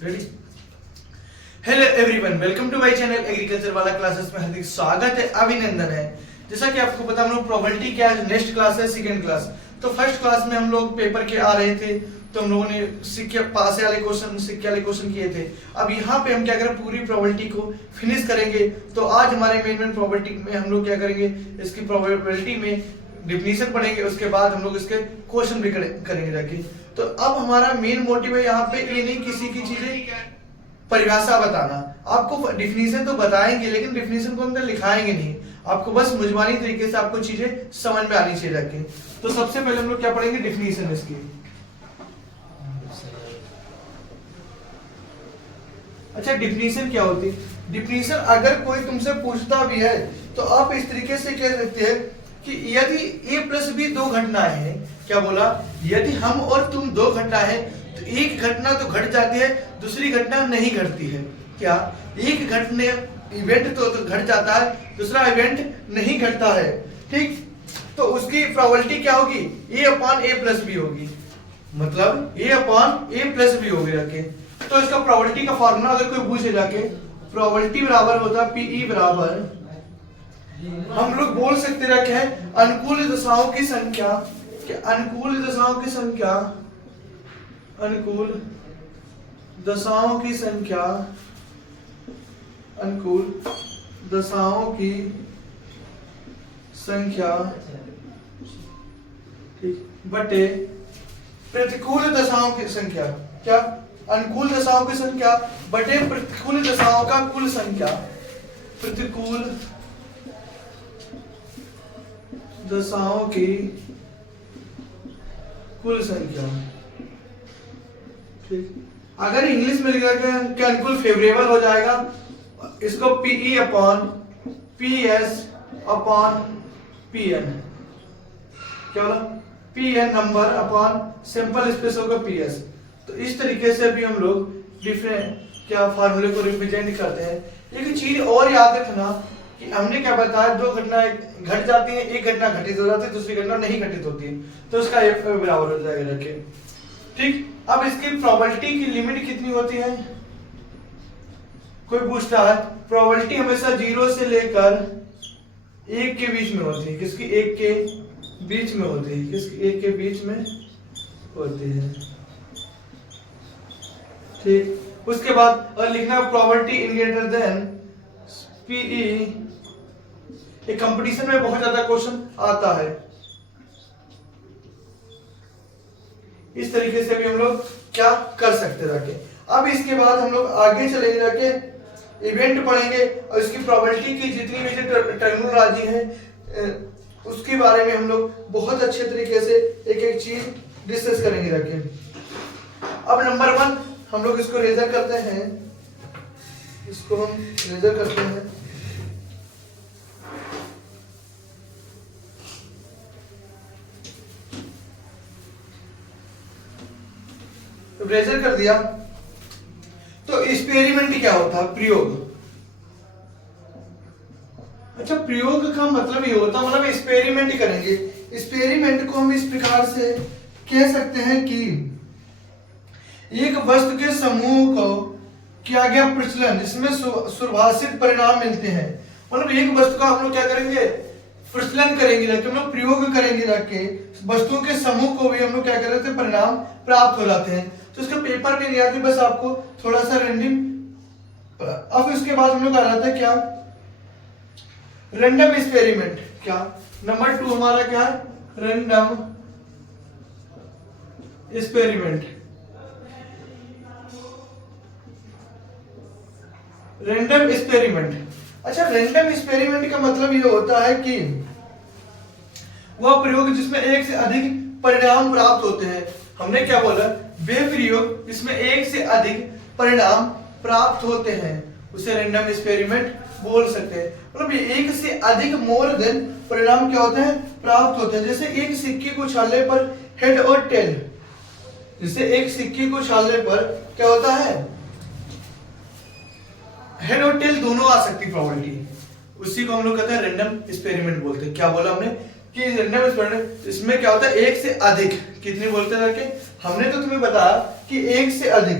Ready. Hello everyone, welcome to my channel agriculture वाला classes में हार्दिक स्वागत है, अभिनंदन है। जैसा कि आपको पता हम लोग प्रोबेबिलिटी क्या है, नेक्स्ट क्लास है सेकंड क्लास। तो फर्स्ट क्लास में हम लोग पेपर के आ रहे थे, तो हम लोगों ने सिक्के पास वाले क्वेश्चन किए थे। अब यहाँ पे हम क्या करें, पूरी प्रोबेबिलिटी को फिनिश करेंगे। तो आज हमारे मेन प्रोबेबिलिटी में हम लोग क्या करेंगे, इसकी प्रोबेबिलिटी में डिफिनीशन पढ़ेंगे, उसके बाद हम लोग इसके क्वेश्चन भी करेंगे जाके। तो अब हमारा मेन मोटिव है यहाँ पे ये नहीं किसी की चीजें परिभाषा बताना, आपको डिफिनीशन तो बताएंगे लेकिन डिफिनीशन को अंदर लिखाएंगे नहीं, आपको बस मुजमानी तरीके से आपको चीजें समझ में आनी चाहिए जाके। तो सबसे पहले हम लोग क्या पढ़ेंगे, डिफिनीशन इसकी। अच्छा, डिफिनीशन क्या होती है? डिफिनीशन अगर कोई तुमसे पूछता भी है तो आप इस तरीके से कह सकते हैं कि यदि a प्लस बी दो घटनाएं हैं, क्या बोला, यदि हम और तुम दो घटना है तो एक घटना तो घट जाती है, दूसरी घटना नहीं घटती है। क्या एक घटने इवेंट तो घट जाता है, दूसरा इवेंट नहीं घटता है, ठीक? तो उसकी प्रोबेबिलिटी क्या होगी, a upon a plus b होगी, मतलब a upon a plus b होगी जाके। तो इसका प्रोबेबिलिटी का फॉर्मूला अगर कोई पूछे जाके, प्रोबेबिलिटी बराबर होता है पीई बराबर, हम लोग बोल सकते रखे हैं अनुकूल दशाओं की संख्या, कि अनुकूल दशाओं की संख्या, अनुकूल दशाओं की संख्या, अनुकूल दशाओं की संख्या, ठीक, बटे प्रतिकूल दशाओं की संख्या, क्या, अनुकूल दशाओं की संख्या बटे प्रतिकूल दशाओं का कुल संख्या, प्रतिकूल दशाओं की कुल संख्या, ठीक। अगर इंग्लिश में लिखा गया कि अनुकूल फेवरेबल हो जाएगा, इसको PE upon PS upon PN, क्या बोला, PN number upon sample space होगा पीएस। तो इस तरीके से भी हम लोग डिफरेंट क्या फार्मूले को रिप्रेजेंट करते हैं। एक चीज और याद रखना कि हमने क्या बताया, दो घटना घट जाती है, एक घटना घटित हो जाती है, दूसरी घटना नहीं घटित होती है, तो उसका एफ बराबर हो जाएगा रखे, ठीक। अब इसकी प्रोबेबिलिटी की लिमिट कितनी होती है, कोई पूछता है, प्रोबेबिलिटी हमेशा 0 से लेकर 1 के बीच में होती है, किसकी, 1 के बीच में होती है, किसकी, 1 के बीच में होती है, ठीक। उसके बाद और लिखना probability in greater than PE, एक कंपटीशन में बहुत ज्यादा क्वेश्चन आता है। इस तरीके से भी हम लोग क्या कर सकते जाके। अब इसके बाद हम लोग आगे चलेंगे जाके, इवेंट पढ़ेंगे और इसकी प्रोबेबिलिटी की जितनी भी टर्मिनोलॉजी है उसके बारे में हम लोग बहुत अच्छे तरीके से एक एक चीज डिस्कस करेंगे जाके। अब नंबर 1 हम लोग इसको रेजर करते हैं, इसको हम रेजर करते हैं। रेजर कर दिया तो एक्सपेरिमेंट क्या होता है, प्रयोग। अच्छा, प्रयोग का मतलब ये होता है, मतलब एक्सपेरिमेंट करेंगे। एक्सपेरिमेंट को हम इस प्रकार से कह सकते हैं कि एक वस्तु के समूह को किया गया प्रचलन, जिसमें सुभाषित परिणाम मिलते हैं। मतलब एक वस्तु का हम लोग क्या करेंगे, प्रचलन करेंगे जाके, हम लोग प्रयोग करेंगे जाके, वस्तुओं के समूह को भी हम लोग क्या कर रहे थे, परिणाम प्राप्त हो जाते हैं। तो इसका पेपर में नहीं आती, बस आपको थोड़ा सा रैंडम। अब इसके बाद हम लोग आ जाता है क्या, रैंडम एक्सपेरिमेंट। क्या नंबर 2 हमारा क्या है, रैंडम एक्सपेरिमेंट। रैंडम एक्सपेरिमेंट, अच्छा, रैंडम एक्सपेरिमेंट का मतलब ये होता है कि वह प्रयोग जिसमें एक से अधिक परिणाम प्राप्त होते हैं। हमने क्या बोला, वे प्रयोग जिसमें एक से अधिक परिणाम प्राप्त होते हैं उसे रैंडम एक्सपेरिमेंट बोल सकते हैं। मतलब एक से अधिक मोर देन परिणाम क्या होते हैं, प्राप्त होते हैं। जैसे एक सिक्के को उछालने पर हेड और टेल, जैसे एक सिक्के को उछालने पर क्या होता है, हेड और टेल दोनों आ सकती प्रोबेबिलिटी, उसी को हम लोग कहते हैं रैंडम एक्सपेरिमेंट बोलते हैं। क्या बोला हमने कि रैंडम एक्सपेरिमेंट, इसमें क्या होता है, एक से अधिक, कितने बोलते हैं, हमने तो तुम्हें बताया कि एक से अधिक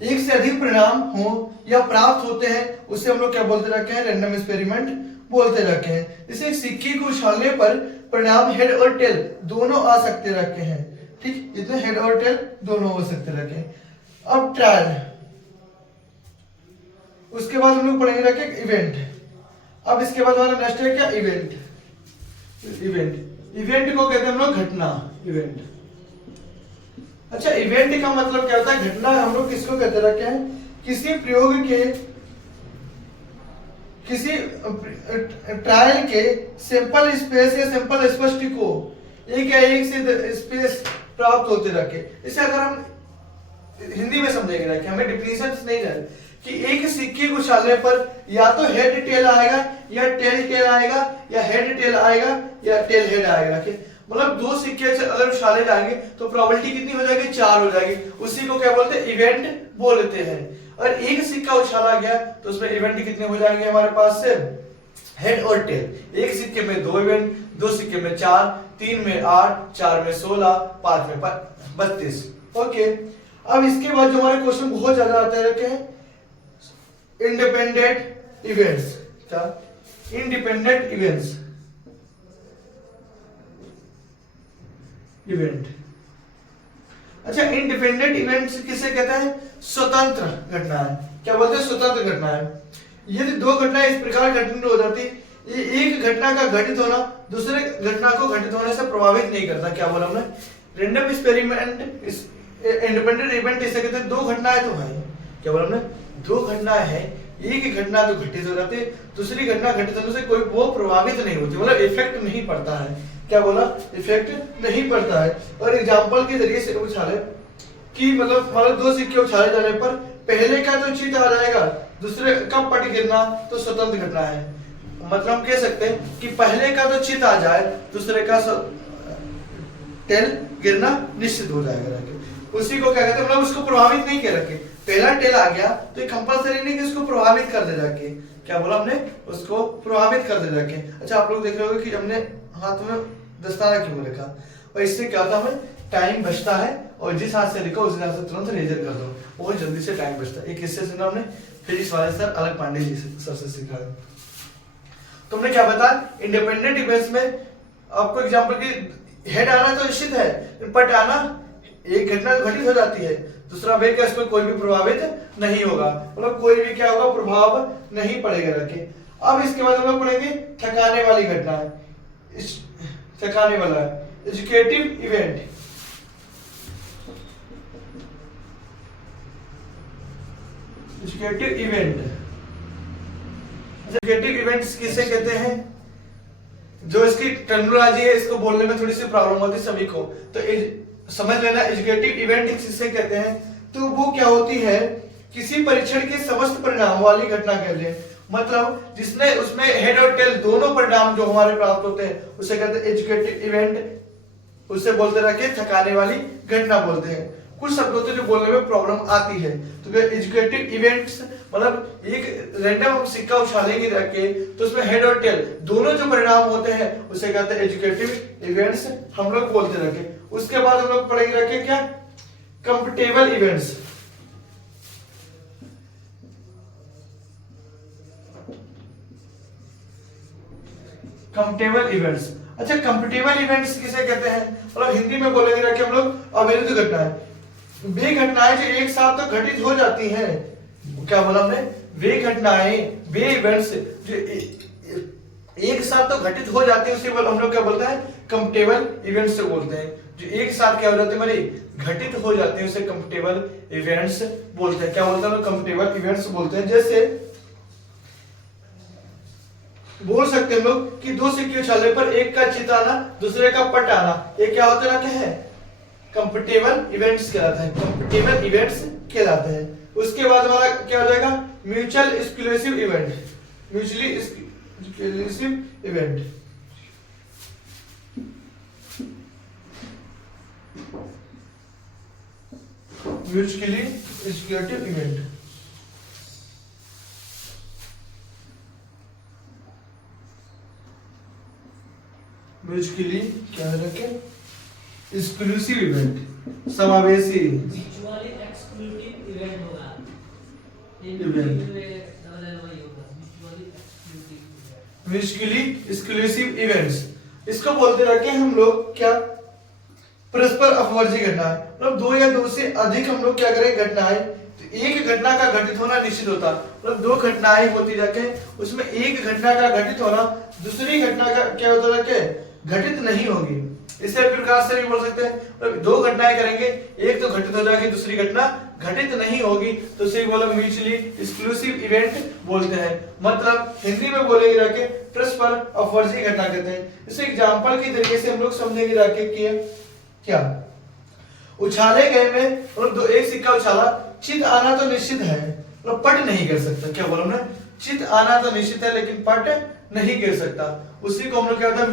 एक से अधिक परिणाम हो या प्राप्त होते हैं उसे हम लोग क्या बोलते रखे हैं, रैंडम एक्सपेरिमेंट बोलते रखे हैं। जैसे सिक्के को उछालने पर परिणाम हेड और टेल दोनों आ सकते रखे हैं, ठीक, इतने हेड और टेल दोनों हो सकते रखे हैं। अब ट्रायल, उसके बाद हम लोग पढ़ेंगे रखे इवेंट। अब इसके बाद हमारा नेक्स्ट है क्या, इवेंट। इवेंट को कहते हैं हम लोग घटना, इवेंट। अच्छा, इवेंट का मतलब क्या होता है, घटना हम लोग किसको कहते रखे हैं, किसी प्रयोग के, किसी ट्रायल के सैंपल स्पेस या सैंपल स्पष्ट को एक या एक से स्पेस प्राप्त होते रखे। इसे अगर हम हिंदी में समझेंगे ना कि हमें डिफिनेशन नहीं है कि एक सिक्के को उछालने पर या तो हेड टेल आएगा या टेल टेल आएगा या हेड टेल आएगा या टेल हेड आएगा, मतलब दो सिक्के से अगर उछाले जाएंगे तो प्रोबेबिलिटी कितनी हो जाएगी, 4 हो जाएगी। उसी को क्या बोलते हैं, इवेंट बोलते हैं। और एक सिक्का उछाला गया तो उसमें इवेंट कितने हो जाएंगे हमारे पास से, हेड और टेल। एक सिक्के में 2 इवेंट, 2 सिक्के में 4, 3 में 8, 4 में 16, 5 में 32। ओके, अब इसके बाद जो हमारे क्वेश्चन बहुत ज्यादा आते हैं, इंडिपेंडेंट इवेंट्स। क्या, इंडिपेंडेंट इवेंट्स, इवेंट। अच्छा, इंडिपेंडेंट इवेंट्स किसे कहते हैं, स्वतंत्र घटनाएं। क्या बोलते हैं, स्वतंत्र घटनाएं। यदि दो घटनाएं इस प्रकार घटित हो जाती, ये एक घटना का घटित होना दूसरे घटना को घटित होने से प्रभावित नहीं करता। क्या बोला हमने, रैंडम एक्सपेरिमेंट इंडिपेंडेंट इवेंट इसे कहते हैं। दो घटनाएं तो है, क्या बोला हमने, दो घटनाएं है, एक घटना तो घटित हो जाती है, दूसरी घटना घटित होने से कोई वो प्रभावित नहीं होती, मतलब इफेक्ट नहीं पड़ता है। क्या बोला, इफेक्ट नहीं पड़ता है। और एग्जांपल के जरिए से उछाले कि मतलब दो सिक्के उछाले जाने पर पहले का तो चित आ जाएगा, दूसरे का पट गिरना तो स्वतंत्र घटना है। मतलब हम कह सकते हैं कि पहले का तो चित आ जाए, दूसरे का टेल गिरना निश्चित हो जाएगा। उसी को क्या कहते हैं, मतलब उसको प्रभावित नहीं कर रखे। पहला टेल आ गया तो ये कंपलसरी नहीं कि उसको प्रभावित कर दे जाके। क्या बोला हमने, उसको प्रभावित कर दे जाके। अच्छा, आप लोग देख रहे होंगे कि हमने हाथ में दस्ताना क्यों रखा, और इससे क्या होता है, हमें टाइम बचता है, और जिस हाथ से लिखो उसी हाथ से तुरंत रेजर कर दो, बहुत जल्दी से टाइम बचता है। एक किस्से सुना हमने फिजिक्स वाले सर अलग पांडे जी सर से सीखा है। तुमने क्या बताया, इंडिपेंडेंट इवेंट्स में आपको एग्जांपल की हेड आना तो निश्चित है, पट आना एक घटना घटित हो जाती है, दूसरा वेग का इसमें कोई भी प्रभावित नहीं होगा, मतलब कोई भी क्या होगा, प्रभाव नहीं पड़ेगा रखे। अब इसके बाद हम लोग पढ़ेंगे थकाने वाली घटना, थकाने वाला educative event. Educative event, educative events किसे कहते हैं, जो इसकी टर्मिनोलॉजी है इसको बोलने में थोड़ी सी प्रॉब्लम होती है सभी को, तो समझ लेना एजुकेटिव इवेंट किसे कहते हैं। तो वो क्या होती है, किसी परीक्षण के समस्त परिणाम वाली घटना कहते हैं, मतलब जिसने उसमें हेड और टेल दोनों परिणाम जो हमारे प्राप्त होते हैं उसे कहते हैं एजुकेटिव इवेंट। उसे बोलते रखे थकाने वाली घटना बोलते हैं। कुछ शब्दों से जो बोलने में प्रॉब्लम आती है, तो एजुकेटिव इवेंट्स मतलब एक रैंडम हम सिक्का उछालेंगे रखे तो उसमें हेड और टेल दोनों जो परिणाम होते हैं उसे कहते हैं एजुकेटिव इवेंट्स, हम लोग बोलते रखे। उसके बाद हम लोग पढ़ेंगे रखे क्या, कंपेटेबल इवेंट्स। कंपेटेबल इवेंट्स, अच्छा कंपेटेबल इवेंट्स किसे कहते हैं, मतलब हिंदी में बोलेंगे रखे हम लोग अविरुद्ध घटनाएं। वे घटनाएं जो एक साथ तो घटित हो जाती हैं, क्या बोला हमने, वे घटनाएं, वे इवेंट्स जो एक साथ तो घटित हो जाती है उसे हम लोग क्या बोलते हैं, कंपेटेबल इवेंट्स से बोलते हैं। जो एक साथ क्या हो जाते हैं हमारे घटित हो जाते हैं उसे कंपेटेबल इवेंट्स बोलते हैं। क्या बोलते हैं, कंपेटेबल इवेंट्स बोलते हैं। जैसे बोल सकते हैं लोग कि दो सिक्के उछालने पर एक का चित आना दूसरे का पट आना, ये क्या होता है, क्या है, कंपेटेबल इवेंट्स कहलाते हैं, कंपेटेबल इवेंट्स कहलाते हैं। उसके बाद हमारा क्या हो जाएगा, mutual exclusive event, mutually exclusive event. Mutually exclusive event, mutually क्या रखे, एक्सक्लूसिव इवेंट, समावेशी, म्यूचुअली एक्सक्लूसिव इवेंट होगा। म्यूचुअली एक्सक्लूसिव इवेंट्स, इसको बोलते रखे हम लोग क्या, परस्पर अपवर्जी घटना। मतलब दो या दो से अधिक हम लोग क्या करें घटनाएं, तो एक घटना का घटित होना निश्चित होता, मतलब दो घटनाएं होती रखे, उसमें एक घटना का घटित होना दूसरी घटना का क्या होता रखे घटित नहीं होगी। इसे प्रकार से भी बोल सकते हैं, मतलब दो घटनाएं करेंगे, एक तो घटित हो जाएगी दूसरी घटना घटित नहीं होगी, तो उसे बोला म्यूचुअली एक्सक्लूसिव इवेंट बोलते हैं। मतलब हिंदी में बोलेंगे रखे परस्पर अपवर्जी घटना कहते हैं। इसे एग्जांपल के तरीके से हम लोग समझेंगे रखे कि क्या, उछाले गए में मतलब एक सिक्का उछाला, चित आना तो निश्चित है, मतलब पट नहीं कर सकता। क्या बोला हमने, चित आना तो निश्चित है लेकिन पट नहीं गिर सकता। उसी को हम लोग क्या होता है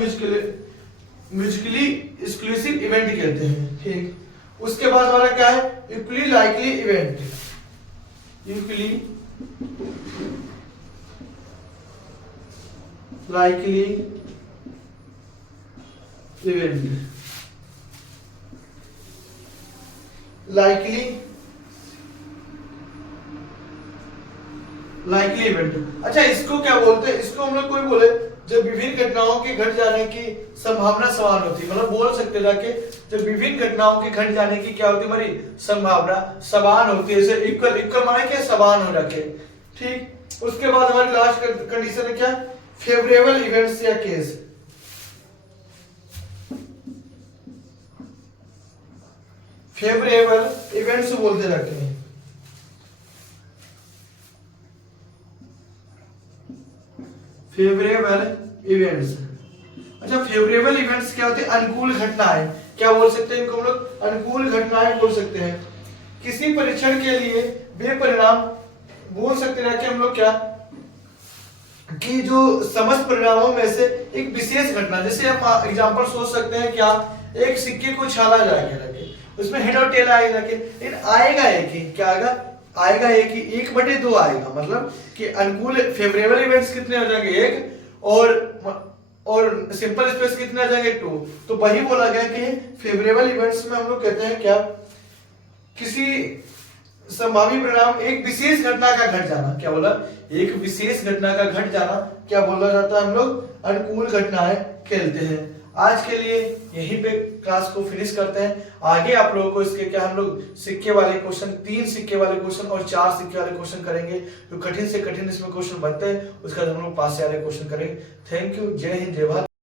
म्यूचुअली एक्सक्लूसिव इवेंट कहते हैं। ठीक, उसके बाद हमारा क्या है, equally likely event. Equally likely event, likely event. अच्छा, इसको क्या बोलते हैं, इसको हम लोग कोई बोले जब विभिन्न घटनाओं के घट जाने की संभावना समान होती, मतलब बोल सकते जाके जब विभिन्न घटनाओं के घट जाने की क्या होती हमारी संभावना समान होती है। जैसे इक्वल, इक्वल माने क्या, समान हो रखे। ठीक, उसके बाद हमारी लास्ट कंडीशन है क्या, फेवरेबल इवेंट्स या केस। फेवरेबल इवेंट्स बोलते रखे हैं। फेवरेबल इवेंट्स, अच्छा फेवरेबल इवेंट्स क्या होते हैं, अनुकूल घटनाएं। क्या बोल सकते हैं इनको हम लोग, अनुकूल घटनाएं बोल सकते हैं। किसी परीक्षण के लिए वे परिणाम बोल सकते हैं कि हम लोग क्या, कि जो समस्त परिणामों में से एक विशेष घटना, जैसे आप एग्जांपल सोच सकते हैं क्या, एक सिक्के को छाला जाके रखे, उसमें हेड और टेल आएगा रखे, लेकिन आएगा एक ही, क्या आएगा, आएगा एक ही, 1/2 आएगा। मतलब कि अनुकूल फेवरेबल इवेंट्स कितने हो जाएंगे, एक, और सिंपल स्पेस कितने आ जाएंगे, 2। तो वही बोला गया कि फेवरेबल इवेंट्स में हम लोग कहते हैं क्या, किसी संभावित परिणाम एक विशेष घटना का घट जाना। क्या बोला, एक विशेष घटना का घट जाना क्या बोला जाता है, हम लोग अनुकूल घटनाएं खेलते हैं। आज के लिए यहीं पे क्लास को फिनिश करते हैं। आगे आप लोगों को इसके क्या, हम लोग सिक्के वाले क्वेश्चन, 3 सिक्के वाले क्वेश्चन और 4 सिक्के वाले क्वेश्चन करेंगे। जो कठिन से कठिन इसमें क्वेश्चन बनते हैं उसका हम लोग पास से वाले क्वेश्चन करेंगे। थैंक यू, जय हिंद, जय भारत।